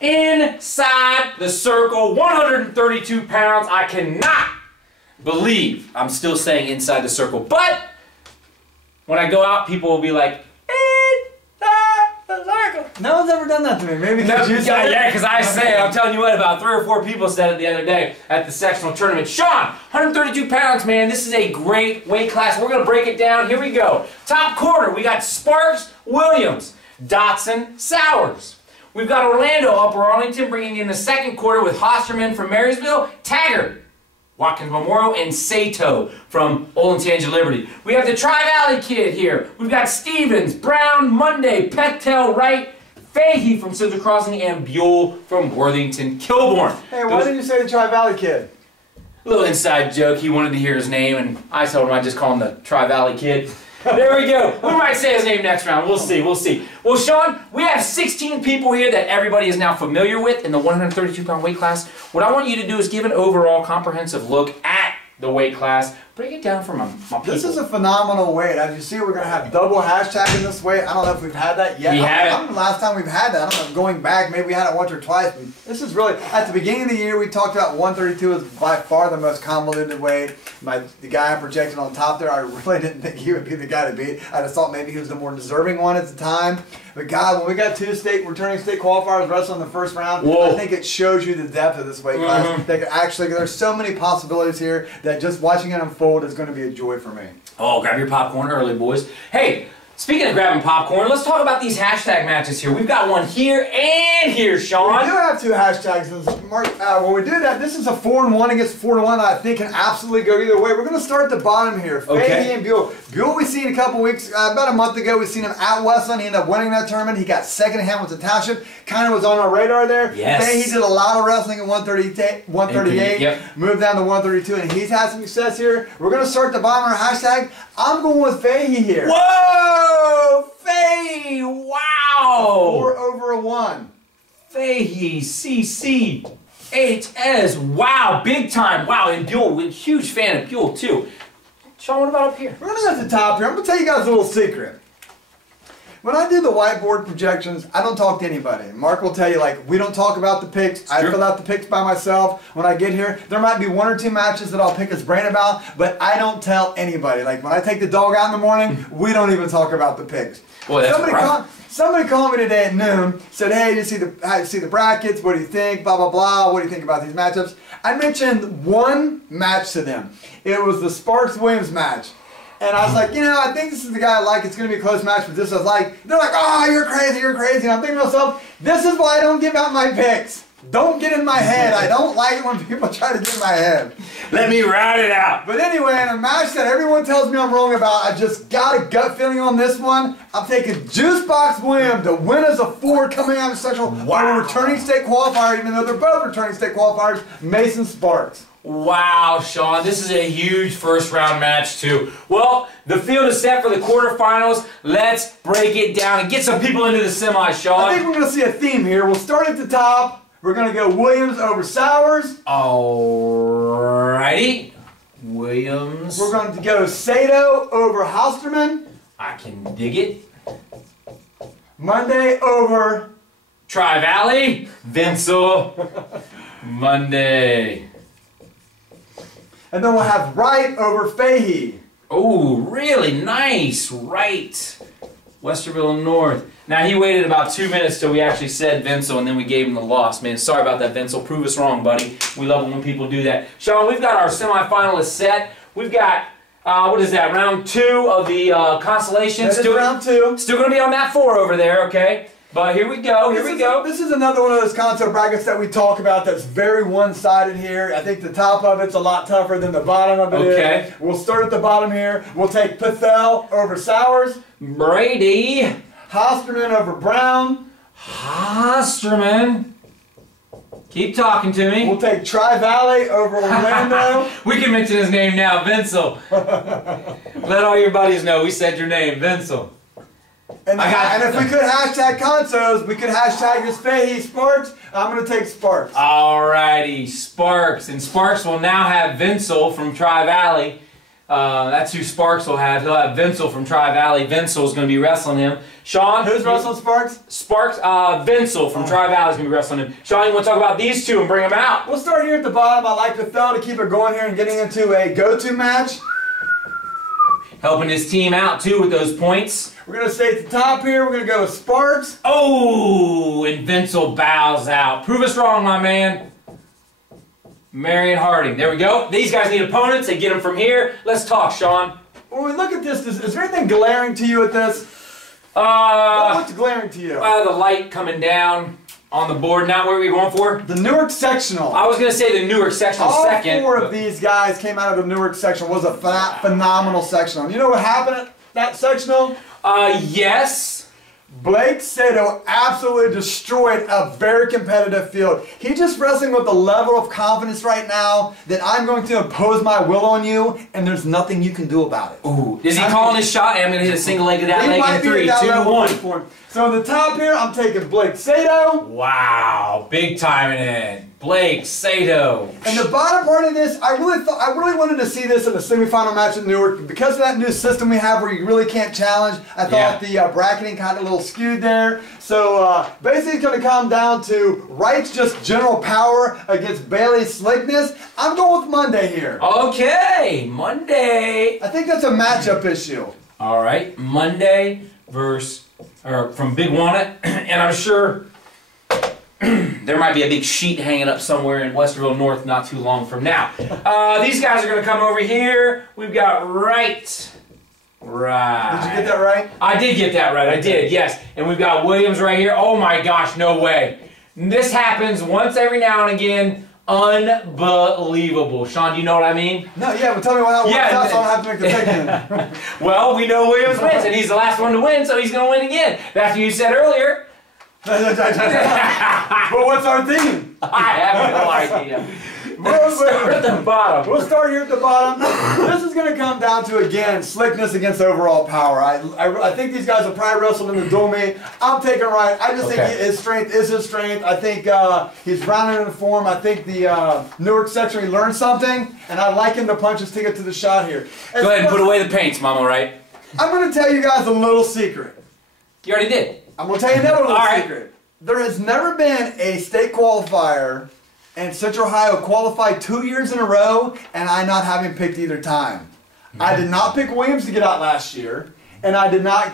inside the circle, 132 pounds. I cannot believe I'm still saying inside the circle. But when I go out, people will be like, inside the circle. No one's ever done that to me. Maybe because you said it. Yeah, because I say it. I'm telling you what, about 3 or 4 people said it the other day at the sectional tournament. Sean, 132 pounds, man. This is a great weight class. We're going to break it down. Here we go. Top quarter, we got Sparks, Williams, Dotson, Sowers. We've got Orlando, Upper Arlington, bringing in the second quarter with Hosterman from Marysville, Taggart, Watkins Memorial, and Sato from Olentangy Liberty. We have the Tri-Valley kid here. We've got Stevens, Brown, Monday, Pectel, Wright, Fahey from Central Crossing, and Buell from Worthington Kilbourne. Hey, why didn't you say the Tri-Valley kid? Little inside joke. He wanted to hear his name, and I told him I'd just call him the Tri-Valley kid. There we go. We might say his name next round. We'll see. We'll see. Well, Sean, we have 16 people here that everybody is now familiar with in the 132-pound weight class. What I want you to do is give an overall comprehensive look at the weight class. Break it down for my people. This is a phenomenal weight. As you see, we're going to have double hashtag in this weight. I don't know if we've had that yet. We haven't. I don't know the last time we've had that. I don't know, going back, maybe we had it once or twice. But this is really, at the beginning of the year, we talked about 132 is by far the most convoluted weight. The guy I projected on top there, I really didn't think he would be the guy to beat. I just thought maybe he was the more deserving one at the time. But God, when we got 2 returning state qualifiers wrestling in the first round, whoa, I think it shows you the depth of this weight class. That actually, there's so many possibilities here that just watching it unfold is going to be a joy for me. Oh, grab your popcorn early, boys. Hey, speaking of grabbing popcorn, let's talk about these hashtag matches here. We've got one here and here, Sean. We do have 2 hashtags. Mark, when we do that, this is a 4-1 against 4-1 that I think can absolutely go either way. We're going to start at the bottom here. Okay. Fahey and Buell. Buell we seen a couple weeks, about a month ago, we seen him at Westland. He ended up winning that tournament. He got second at Hamilton Township. Kind of was on our radar there. Yes. Fahey did a lot of wrestling at 138, yep, moved down to 132, and he's had some success here. We're going to start at the bottom of our hashtag. I'm going with Fahey here. Whoa! Fahey! Wow! 4 over a 1. Fahey, CCHS. Wow, big time. Wow, and Buell, huge fan of Buell too. Sean, what about up here? We're going to go to the top here. I'm going to tell you guys a little secret. When I do the whiteboard projections, I don't talk to anybody. Mark will tell you, like, we don't talk about the picks. I fill out the picks by myself. When I get here, there might be 1 or 2 matches that I'll pick his brain about, but I don't tell anybody. Like, when I take the dog out in the morning, we don't even talk about the picks. Boy, that's somebody called me today at noon, said, hey, you see the brackets? What do you think? Blah, blah, blah. What do you think about these matchups? I mentioned 1 match to them. It was the Sparks-Williams match. And I was like, you know, I think this is the guy I like. It's going to be a close match, but this is like, they're like, oh, you're crazy, you're crazy. And I'm thinking to myself, this is why I don't give out my picks. Don't get in my head. I don't like it when people try to get in my head. Let me ride it out. But anyway, in a match that everyone tells me I'm wrong about, I just got a gut feeling on this one. I'm taking Juicebox William to win as a 4 coming out of Central. Wow. A returning state qualifier, even though they're both returning state qualifiers, Mason Sparks. Wow, Sean, this is a huge first round match too. Well, the field is set for the quarterfinals. Let's break it down and get some people into the semis, Sean. I think we're going to see a theme here. We'll start at the top. We're going to go Williams over Sowers. Alrighty. Williams. We're going to go Sato over Hosterman. I can dig it. Monday over Tri-Valley. Vincel. Monday. And then we'll have Wright over Fahey. Oh, really nice. Wright. Westerville North. Now, he waited about 2 minutes till we actually said Vincel, and then we gave him the loss. Man, sorry about that, Vincel. Prove us wrong, buddy. We love it when people do that. Sean, we've got our semifinalists set. We've got, what is that, round 2 of the Constellation. That is round 2. Still going to be on mat 4 over there, okay? But here we go, here we go. This is another one of those console brackets that we talk about that's very one-sided here. I think the top of it's a lot tougher than the bottom of it is. We'll start at the bottom here. We'll take Pethel over Sowers. Brady. Hosterman over Brown. Hosterman. Keep talking to me. We'll take Tri-Valley over Orlando. We can mention his name now, Vincel. Let all your buddies know we said your name, Vincel. And if we could hashtag consos, we could hashtag this Fahey Sparks. I'm going to take Sparks. Alrighty, Sparks. And Sparks will now have Vincel from Tri-Valley That's who Sparks will have. He'll have Vincel from Tri-Valley. Vincel's going to be wrestling him. Sean? Who's wrestling Sparks? Sparks, Vincel from Tri-Valley is going to be wrestling him. Sean, you want to talk about these two and bring them out? We'll start here at the bottom. I like Bethel to keep it going here and getting into a go-to match. Helping his team out, too, with those points. We're going to stay at the top here. We're going to go with Sparks. Oh, and Vincel bows out. Prove us wrong, my man. Marion Harding. There we go. These guys need opponents. They get them from here. Let's talk, Sean. When we look at this, is there anything glaring to you at this? What looks glaring to you? The light coming down on the board. Not what we're going for. The Newark Sectional. I was going to say the Newark Sectional second. All 4 of these guys came out of the Newark Sectional. It was a phenomenal sectional. You know what happened at that sectional? Yes. Blake Sato absolutely destroyed a very competitive field. He's just wrestling with a level of confidence right now that I'm going to impose my will on you, and there's nothing you can do about it. Ooh. Is he calling his shot? And I'm going to hit a single leg to that leg in 3, 2, 1. So on the top here, I'm taking Blake Sato. Wow. Big timing in. Blake Sato. And the bottom part of this, I really wanted to see this in the semifinal match at Newark. Because of that new system we have where you really can't challenge, I thought the bracketing kind of a little skewed there. So basically it's going to come down to Wright's just general power against Bailey's slickness. I'm going with Monday here. Okay, Monday. I think that's a matchup issue. All right, Monday from Big Walnut, and I'm sure there might be a big sheet hanging up somewhere in Westerville North not too long from now. These guys are going to come over here. We've got Wright. Right. Did you get that right? I did get that right. I did, yes. And we've got Williams right here. Oh my gosh, no way. This happens once every now and again. Unbelievable. Sean, do you know what I mean? No, yeah, but tell me what that works out so I don't have to make the pick. Well, we know Williams wins, and he's the last one to win, so he's going to win again. That's what you said earlier. But what's our theme? I have no idea. We'll start at the bottom. We'll start here at the bottom. This is going to come down to, again, slickness against overall power. I think these guys will probably wrestle in the dual meet. I'm taking Wright. I just think his strength is his strength. I think he's rounded in form. I think the Newark section, he learned something, and I like him to punch his ticket to the shot here. Go ahead and put away the paints, Mama, right? I'm going to tell you guys a little secret. You already did. I'm going to tell you another little secret. There has never been a state qualifier and Central Ohio qualified 2 years in a row, and I not having picked either time. I did not pick Williams to get out last year, and I did not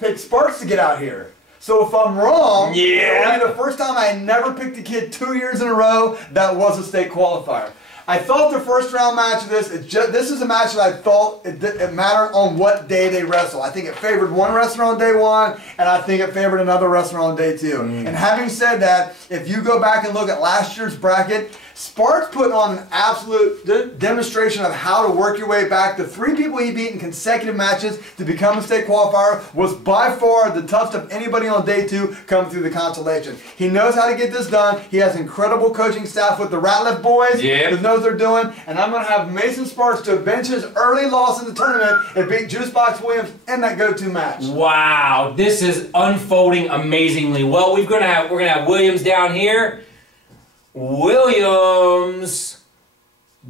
pick Sparks to get out here. So if I'm wrong, it'll be the first time I never picked a kid 2 years in a row that was a state qualifier. I thought the first round match of this, this is a match that I thought it mattered on what day they wrestle. I think it favored one wrestler on day 1, and I think it favored another wrestler on day 2. And having said that, if you go back and look at last year's bracket, Sparks put on an absolute demonstration of how to work your way back. The 3 people he beat in consecutive matches to become a state qualifier was by far the toughest of anybody on day 2 coming through the consolation. He knows how to get this done. He has incredible coaching staff with the Ratliff boys who knows what they're doing. And I'm going to have Mason Sparks to bench his early loss in the tournament and beat Juicebox Williams in that go-to match. Wow, this is unfolding amazingly well. We're gonna have Williams down here. Williams,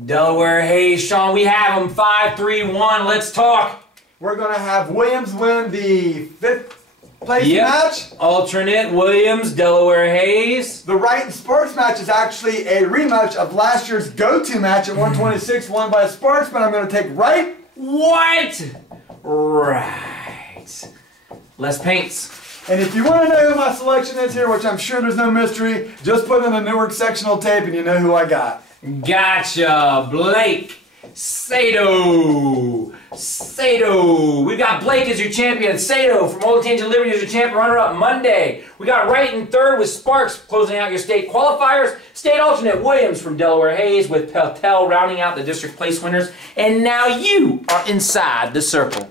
Delaware Hayes, Sean, we have them 5-3-1. Let's talk. We're going to have Williams win the 5th place match. Alternate Williams, Delaware Hayes. The Wright and Sparks match is actually a rematch of last year's go-to match at 126, won by Sparks, but I'm going to take Wright. What? Right. Less paints. And if you want to know who my selection is here, which I'm sure there's no mystery, just put in the Newark sectional tape and you know who I got. Gotcha. Blake Sato. We've got Blake as your champion. Sato from Old Tangent Liberty as your champion. Runner-up Monday. We got Wright in 3rd with Sparks closing out your state qualifiers. State alternate Williams from Delaware Hayes with Peltel rounding out the district place winners. And now you are inside the circle.